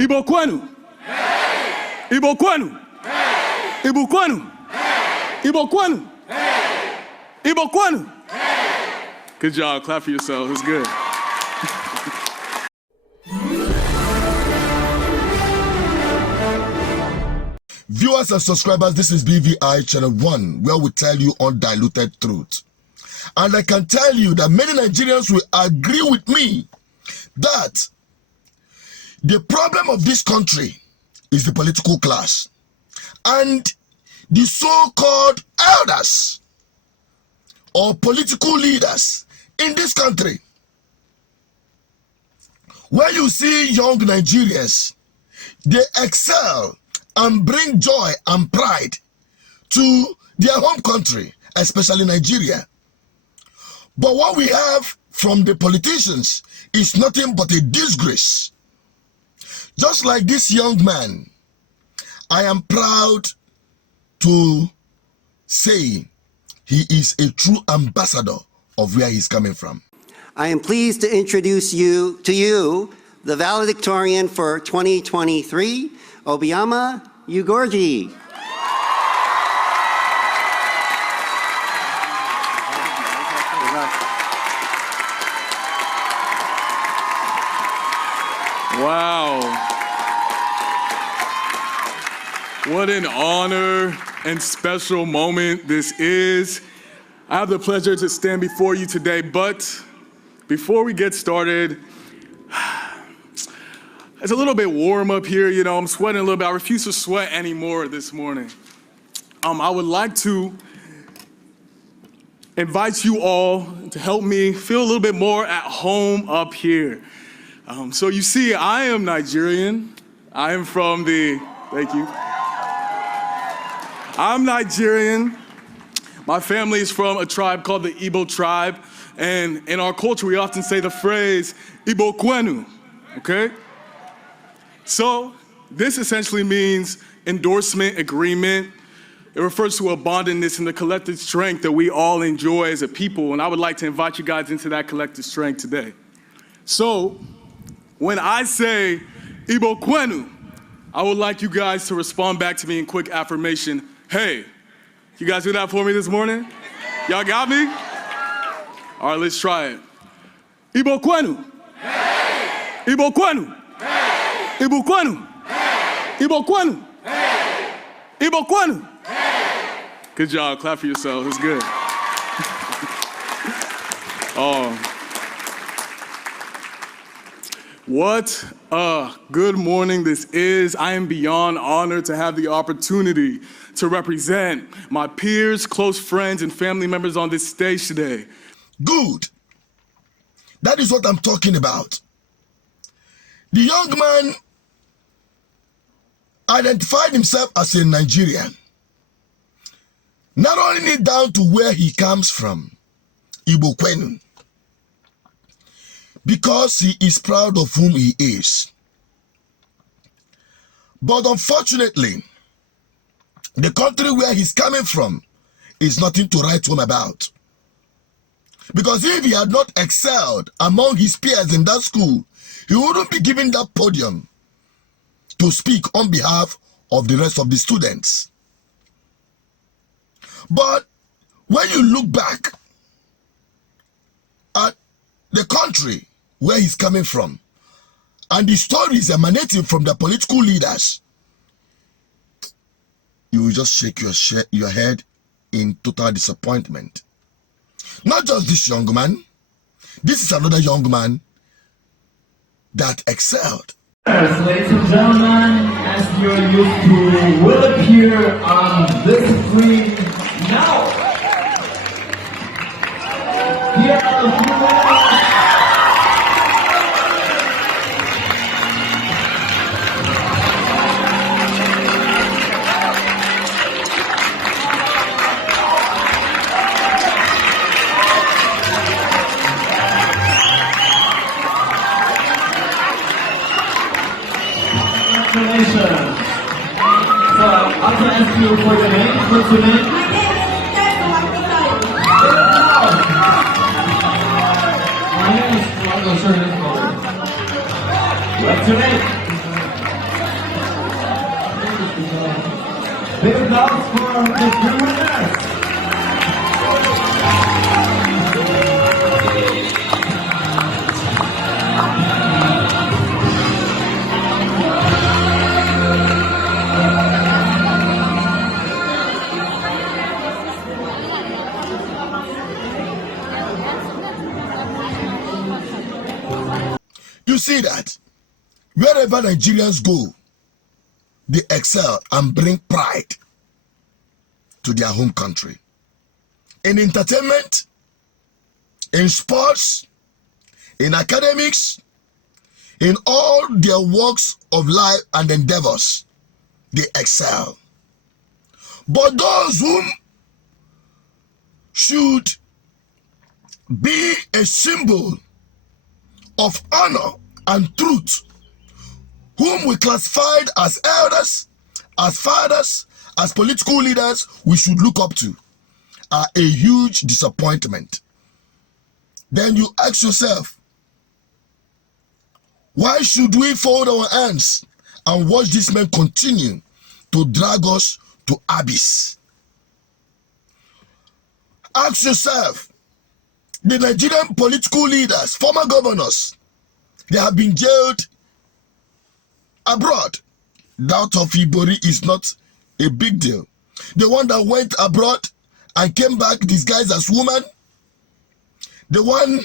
Ibo kwenu? Hey! Ibo kwenu? Hey! Ibo kwenu? Hey! Ibo kwenu? Hey! Ibo kwenu? Hey! Good job. Clap for yourselves. It's good. Viewers and subscribers, this is BVI Channel 1, where we tell you undiluted truth. And I can tell you that many Nigerians will agree with me that the problem of this country is the political class and the so-called elders or political leaders in this country. When you see young Nigerians, they excel and bring joy and pride to their home country, especially Nigeria. But what we have from the politicians is nothing but a disgrace. Just like this young man, I am proud to say he is a true ambassador of where he's coming from. I am pleased to introduce to you the valedictorian for 2023, Obiama Ugorji. Wow. What an honor and special moment this is. I have the pleasure to stand before you today, but before we get started, it's a little bit warm up here, you know, I'm sweating a little bit. I refuse to sweat anymore this morning. I would like to invite you all to help me feel a little bit more at home up here. So you see, I am Nigerian. I am from thank you. I'm Nigerian. My family is from a tribe called the Igbo tribe. And in our culture, we often say the phrase, Ibo kwenu, okay? So this essentially means endorsement, agreement. It refers to a bondedness and the collective strength that we all enjoy as a people. And I would like to invite you guys into that collective strength today. So when I say Ibo kwenu, I would like you guys to respond back to me in quick affirmation. Hey, you guys do that for me this morning? Y'all got me? All right, let's try it. Ibo kwenu. Hey. Ibo kwenu. Hey. Ibo kwenu. Hey. Ibo kwenu. Hey. Ibo kwenu. Hey. Good job. Clap for yourselves. It's good. What a good morning this is. I am beyond honored to have the opportunity to represent my peers, close friends, and family members on this stage today. Good. That is what I'm talking about. The young man identified himself as a Nigerian. Not only down to where he comes from, Ibo kwenu, because he is proud of whom he is. But unfortunately, the country where he's coming from is nothing to write home about. Because if he had not excelled among his peers in that school, he wouldn't be given that podium to speak on behalf of the rest of the students. But when you look back at the country where he's coming from and the stories emanating from the political leaders, you will just shake your head in total disappointment. Not just this young man, this is another young man that excelled. Ladies and gentlemen, as you are used to, will appear on this screen now. Here are the few winners. Congratulations. So, I'm going to ask you for your name. What's your name? My name is Naira. My name is What's your name? Big applause for the three winners. You see that wherever Nigerians go, they excel and bring pride to their home country. In entertainment, in sports, in academics, in all their walks of life and endeavors, they excel. But those whom should be a symbol of honor and truth, whom we classified as elders, as fathers, as political leaders we should look up to, are a huge disappointment. Then you ask yourself, why should we fold our hands and watch these men continue to drag us to abyss? Ask yourself, the Nigerian political leaders, former governors, they have been jailed abroad. That of Ibori is not a big deal. The one that went abroad and came back disguised as woman, the one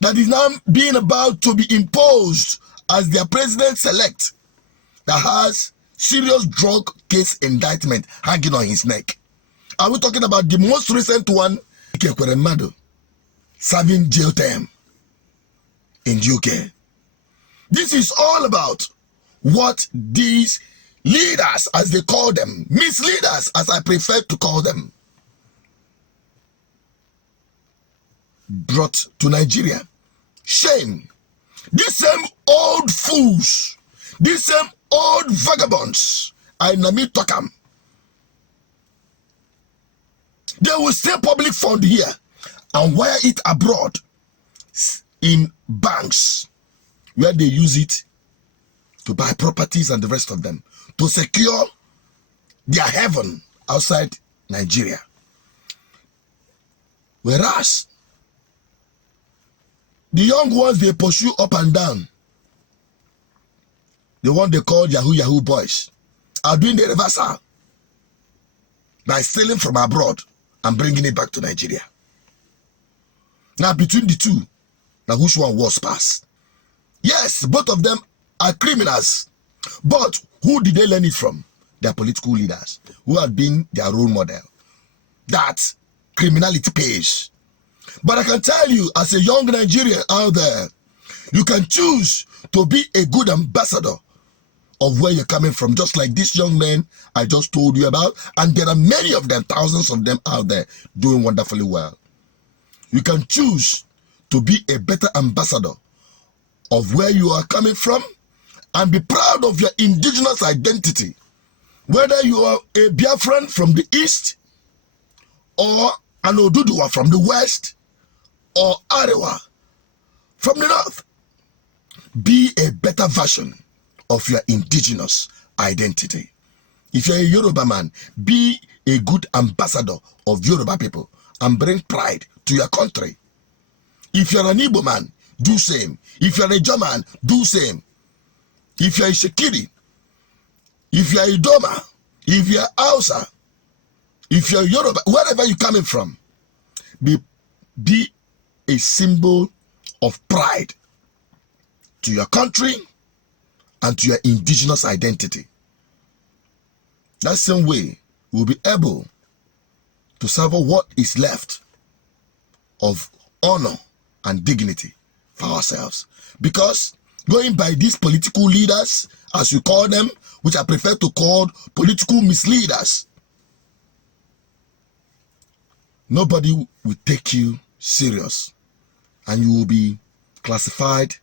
that is now being about to be imposed as their president-elect, that has serious drug case indictment hanging on his neck. Are we talking about the most recent one, serving jail term in UK? This is all about what these leaders, as they call them, misleaders, as I prefer to call them, brought to Nigeria. Shame. These same old fools, these same old vagabonds, I nami tokam, they will steal public fund here and wire it abroad in banks, where they use it to buy properties and the rest of them, to secure their heaven outside Nigeria. Whereas the young ones they pursue up and down, the one they call Yahoo boys, are doing the reversal by stealing from abroad and bringing it back to Nigeria. Now between the two, now which one was passed? Yes, both of them are criminals, but who did they learn it from? Their political leaders, who had been their role model. That criminality pays. But I can tell you, as a young Nigerian out there, you can choose to be a good ambassador of where you're coming from, just like this young man I just told you about, and there are many of them, thousands of them out there doing wonderfully well. You can choose to be a better ambassador of where you are coming from and be proud of your indigenous identity, whether you are a Biafran from the east or an Oduduwa from the west or Arewa from the north. Be a better version of your indigenous identity. If you're a Yoruba man, be a good ambassador of Yoruba people and bring pride to your country. If you're an Igbo man, do same. If you're a German, do same. If you're a Shekiri, if you're a Doma, if you're Hausa, if you're Yoruba, wherever you're coming from, be a symbol of pride to your country and to your indigenous identity. That same way, we'll be able to suffer what is left of honor and dignity for ourselves. Because going by these political leaders, as you call them, which I prefer to call political misleaders, nobody will take you serious, and you will be classified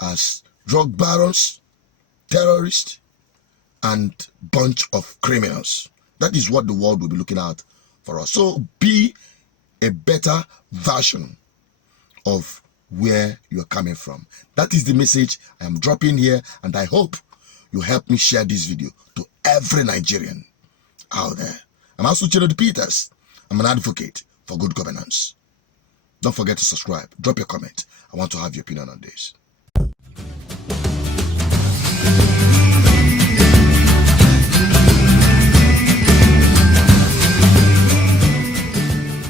as drug barons, terrorists, and bunch of criminals. That is what the world will be looking at for us. So be a better version of where you're coming from. That is the message I am dropping here, and I hope you help me share this video to every Nigerian out there. I'm also Chiro Peters. I'm an advocate for good governance. Don't forget to subscribe. Drop your comment. I want to have your opinion on this.